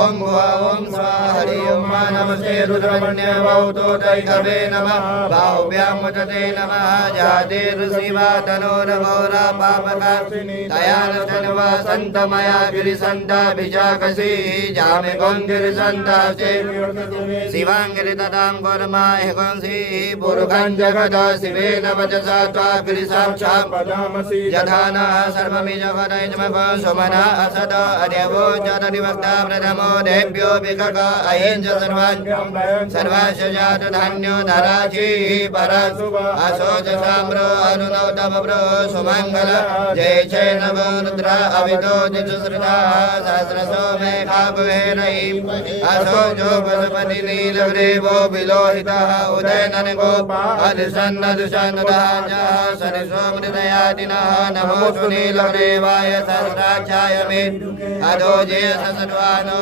ओम भुवा ओम स्वाहा हरि ओम नमस्ते रुद्रमण्य भवतो दैकवे नमः भाव्याम मुचते नमः जाते ऋषिवा तनोरघोरा पापकासिनी तयान तन्वा संतमया गिरिसंता बिजाकसी जामे गोंगिरिसंता से शिवांगिरि तदाम गोरमाय गोंसी पुरुखं जगत शिवेन वचसा त्वा गिरिसाक्षात् पदामसि यथाना सर्वमि जगदैजमग सुमना असद अदेवो जतदिवक्ता प्रथमो देव्यो विकक अहिंज सर्वाश जात धान्यो धराची परसुभ असोज साम्रो अरुणौ तमब्रो सुमंगल जय जय नव रुद्र अविदो दिजुश्रुता सहस्रसो मेघा गुहेरै असोजो पशुपति नीलग्रीवो विलोहितः उदयनन गोपाल सन्नदुषन्नदः सरिसो मृदयादिनः नमो नीलग्रीवाय सहस्राक्षाय मे अधो जे सर्वानो